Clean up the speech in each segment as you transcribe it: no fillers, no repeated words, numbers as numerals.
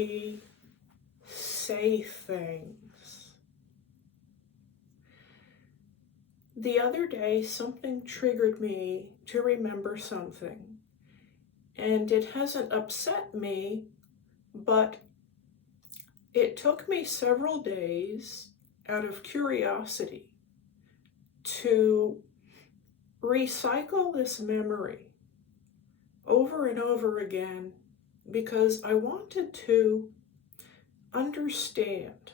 we say things. The other day, something triggered me to remember something, and it hasn't upset me, but it took me several days out of curiosity to recycle this memory over and over again because I wanted to understand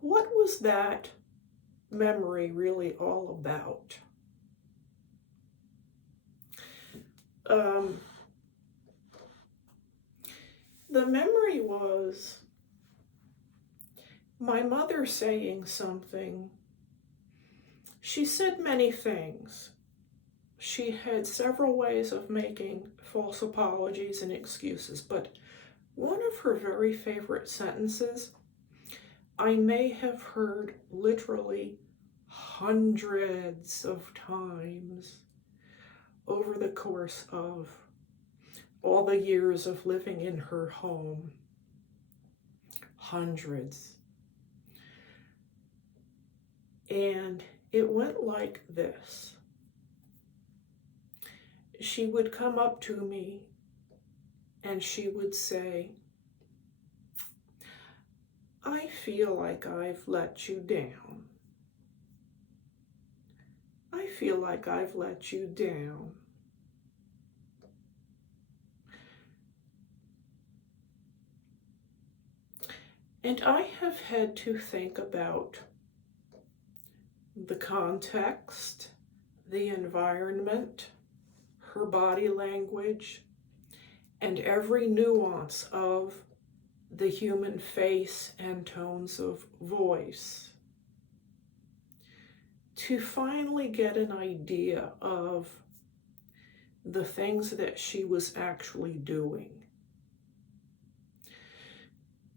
what was that memory really all about. The memory was my mother saying something. She said many things. She had several ways of making false apologies and excuses, but one of her very favorite sentences I may have heard literally hundreds of times over the course of all the years of living in her home. Hundreds. And it went like this. She would come up to me and she would say, I feel like I've let you down. I feel like I've let you down. And I have had to think about the context, the environment, her body language, and every nuance of the human face and tones of voice to finally get an idea of the things that she was actually doing.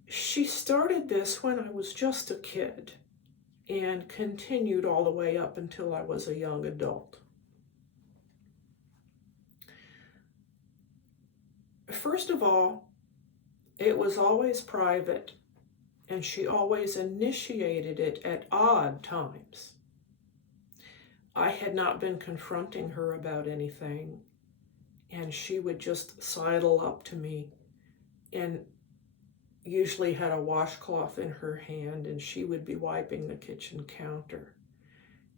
She started this when I was just a kid and continued all the way up until I was a young adult. First of all, it was always private, and she always initiated it at odd times. I had not been confronting her about anything, and she would just sidle up to me and usually had a washcloth in her hand, and she would be wiping the kitchen counter.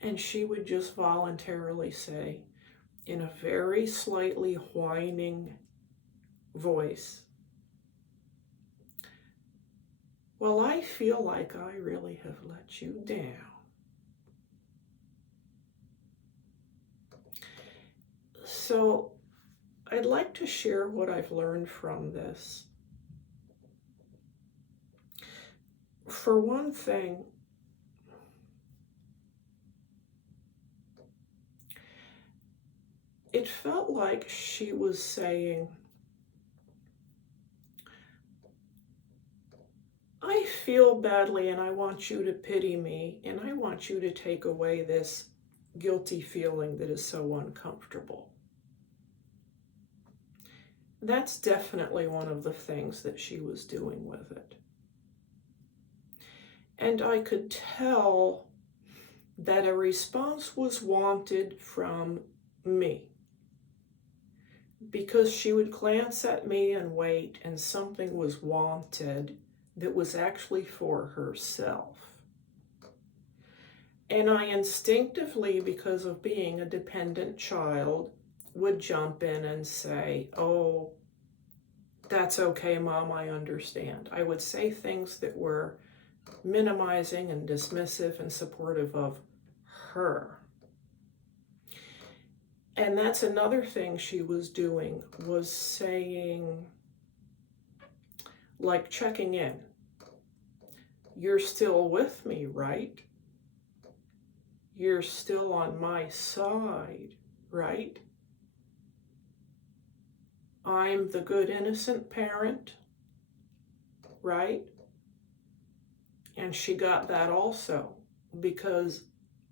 And she would just voluntarily say, in a very slightly whining voice, well, I feel like I really have let you down. So I'd like to share what I've learned from this. For one thing, it felt like she was saying, I feel badly and I want you to pity me, and I want you to take away this guilty feeling that is so uncomfortable. That's definitely one of the things that she was doing with it. And I could tell that a response was wanted from me, because she would glance at me and wait, and something was wanted that was actually for herself. And I instinctively, because of being a dependent child, would jump in and say, oh, that's okay, Mom, I understand. I would say things that were minimizing and dismissive and supportive of her. And that's another thing she was doing, was saying, like checking in. You're still with me, right? You're still on my side, right? I'm the good, innocent parent, right? And she got that also, because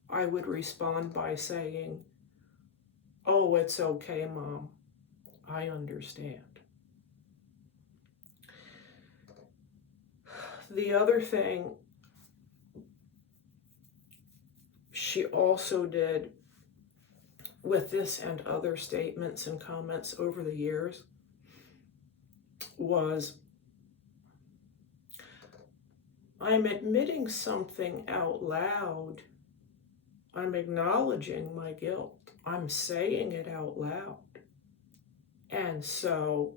I would respond by saying, oh, it's okay, Mom, I understand. The other thing she also did with this and other statements and comments over the years was, I'm admitting something out loud. I'm acknowledging my guilt. I'm saying it out loud. And so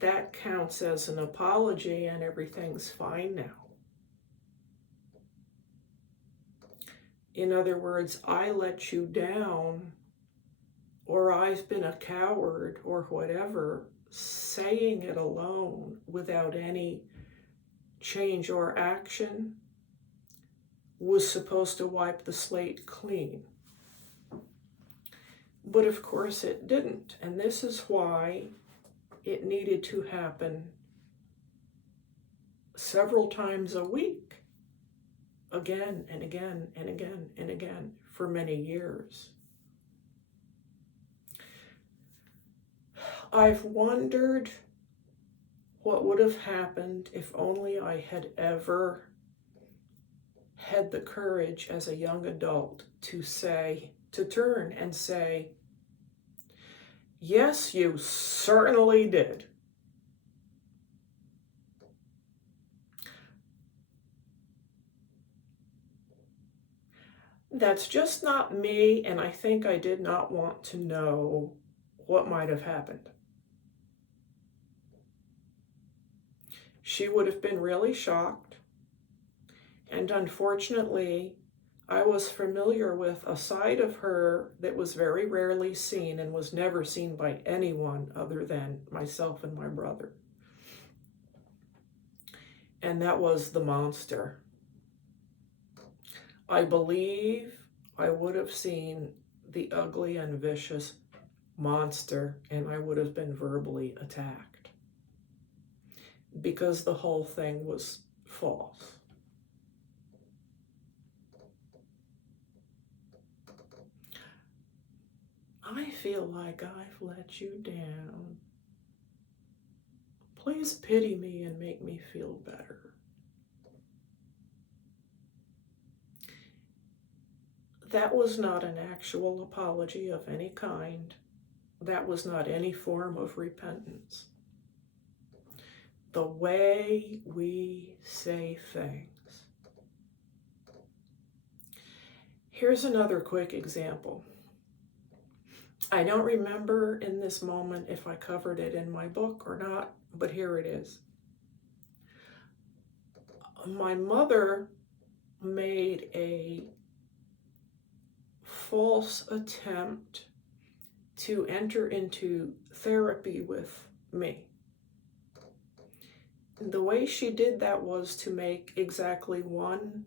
that counts as an apology and everything's fine now. In other words, I let you down, or I've been a coward, or whatever. Saying it alone without any change or action was supposed to wipe the slate clean. But of course it didn't. And this is why it needed to happen several times a week, again and again and again and again, for many years. I've wondered what would have happened if only I had ever had the courage as a young adult to turn and say, yes, you certainly did. That's just not me, and I think I did not want to know what might have happened. She would have been really shocked, and unfortunately, I was familiar with a side of her that was very rarely seen and was never seen by anyone other than myself and my brother. And that was the monster. I believe I would have seen the ugly and vicious monster, and I would have been verbally attacked because the whole thing was false. I feel like I've let you down. Please pity me and make me feel better. That was not an actual apology of any kind. That was not any form of repentance. The way we say things. Here's another quick example. I don't remember in this moment if I covered it in my book or not, but here it is. My mother made a false attempt to enter into therapy with me. The way she did that was to make exactly one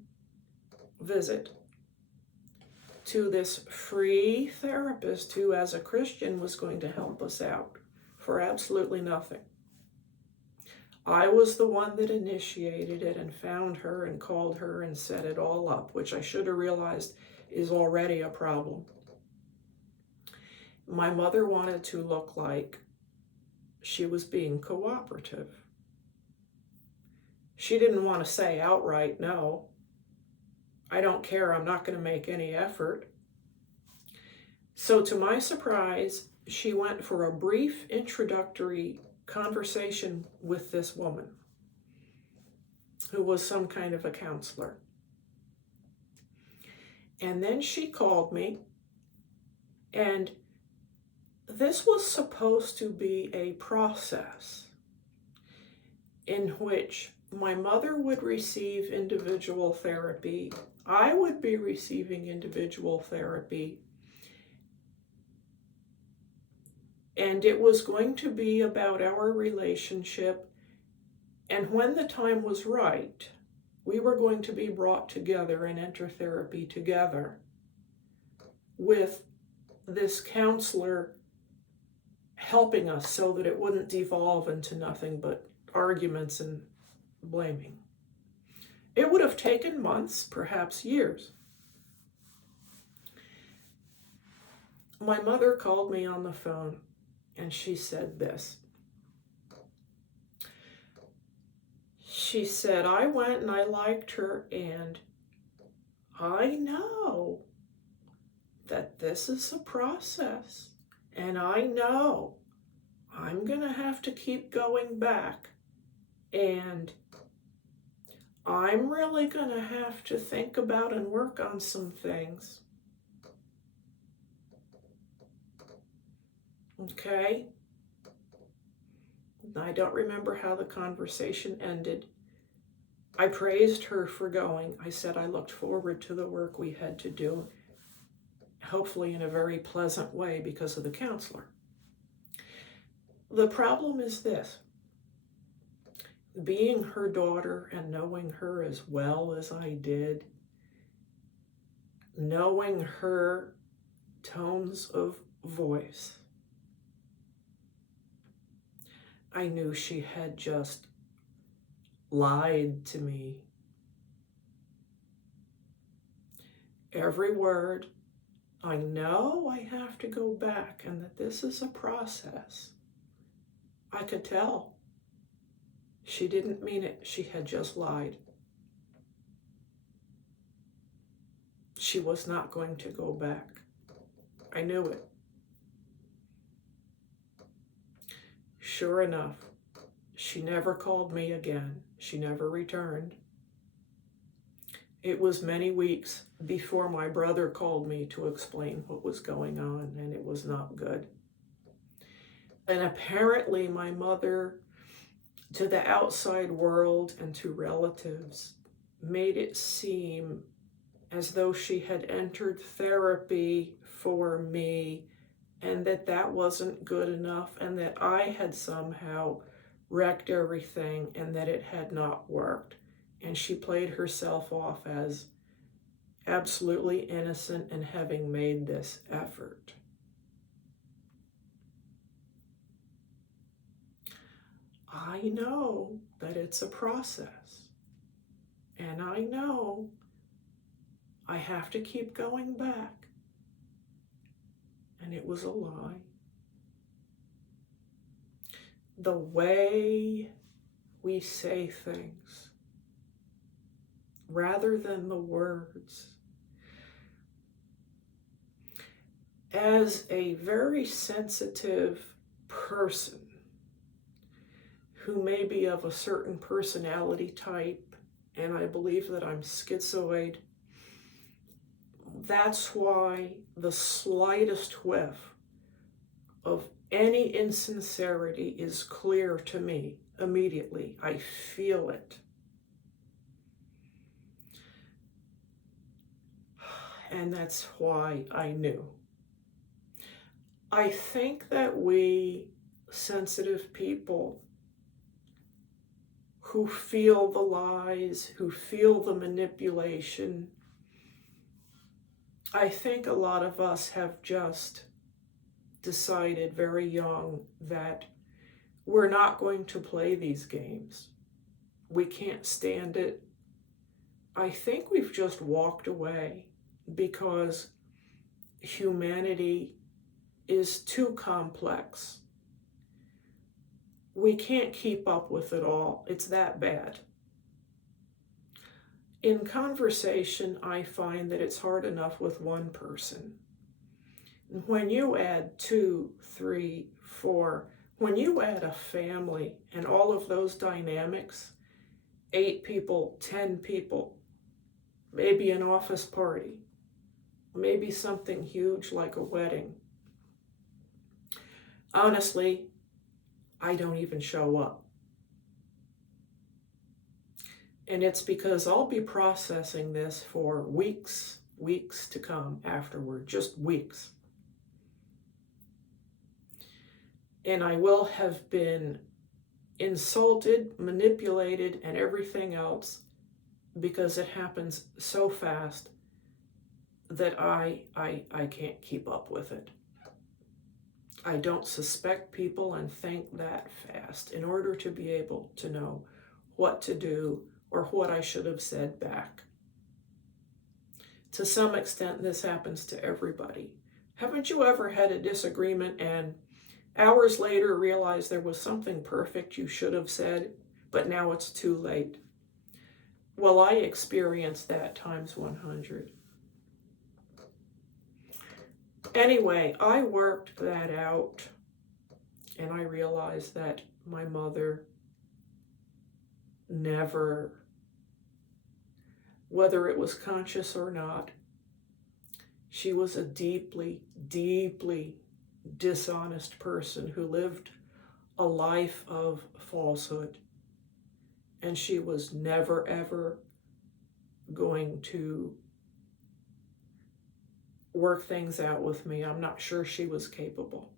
visit to this free therapist who, as a Christian, was going to help us out for absolutely nothing. I was the one that initiated it and found her and called her and set it all up, which I should have realized is already a problem. My mother wanted to look like she was being cooperative. She didn't want to say outright, no, I don't care, I'm not going to make any effort. So to my surprise, she went for a brief introductory conversation with this woman who was some kind of a counselor. And then she called me, and this was supposed to be a process in which my mother would receive individual therapy, I would be receiving individual therapy, and it was going to be about our relationship, and when the time was right, we were going to be brought together and enter therapy together with this counselor helping us so that it wouldn't devolve into nothing but arguments and blaming. It would have taken months, perhaps years. My mother called me on the phone and she said this: She said, I went and I liked her, and I know that this is a process, and I know I'm going to have to keep going back, and I'm really going to have to think about and work on some things. Okay? I don't remember how the conversation ended. I praised her for going. I said I looked forward to the work we had to do, hopefully in a very pleasant way because of the counselor. The problem is this. Being her daughter and knowing her as well as I did, knowing her tones of voice, I knew she had just lied to me. Every word, I know I have to go back and that this is a process. I could tell. She didn't mean it. She had just lied. She was not going to go back. I knew it. Sure enough, she never called me again. She never returned. It was many weeks before my brother called me to explain what was going on, and it was not good. And apparently my mother, to the outside world and to relatives, made it seem as though she had entered therapy for me, and that wasn't good enough, and that I had somehow wrecked everything and that it had not worked. And she played herself off as absolutely innocent in having made this effort. I know that it's a process, and I know I have to keep going back. And it was a lie. The way we say things, rather than the words. As a very sensitive person who may be of a certain personality type, and I believe that I'm schizoid, that's why the slightest whiff of any insincerity is clear to me immediately. I feel it. And that's why I knew. I think that we sensitive people who feel the lies, who feel the manipulation, I think a lot of us have just decided very young that we're not going to play these games. We can't stand it. I think we've just walked away because humanity is too complex. We can't keep up with it all. It's that bad. In conversation, I find that it's hard enough with one person. When you add 2, 3, 4, when you add a family and all of those dynamics, 8 people, 10 people, maybe an office party, maybe something huge like a wedding. Honestly, I don't even show up. And it's because I'll be processing this for weeks to come afterward, just weeks. And I will have been insulted, manipulated, and everything else because it happens so fast that I can't keep up with it. I don't suspect people and think that fast in order to be able to know what to do or what I should have said back. To some extent, this happens to everybody. Haven't you ever had a disagreement and hours later realized there was something perfect you should have said, but now it's too late. Well, I experienced that times 100. Anyway, I worked that out, and I realized that my mother never, whether it was conscious or not, she was a deeply, deeply dishonest person who lived a life of falsehood. And she was never, ever going to work things out with me. I'm not sure she was capable.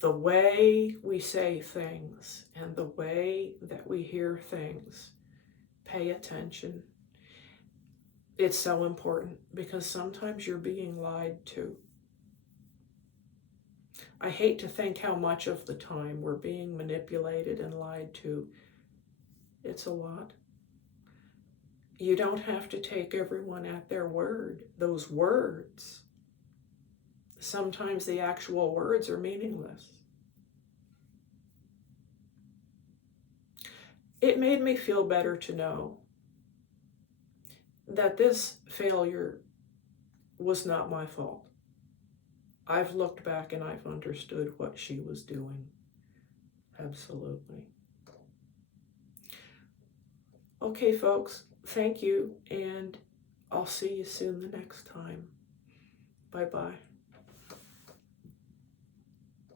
The way we say things and the way that we hear things, pay attention. It's so important because sometimes you're being lied to. I hate to think how much of the time we're being manipulated and lied to. It's a lot. You don't have to take everyone at their word. Those words, sometimes the actual words are meaningless. It made me feel better to know that this failure was not my fault. I've looked back and I've understood what she was doing. Absolutely. Okay, folks, thank you, and I'll see you soon the next time. Bye-bye.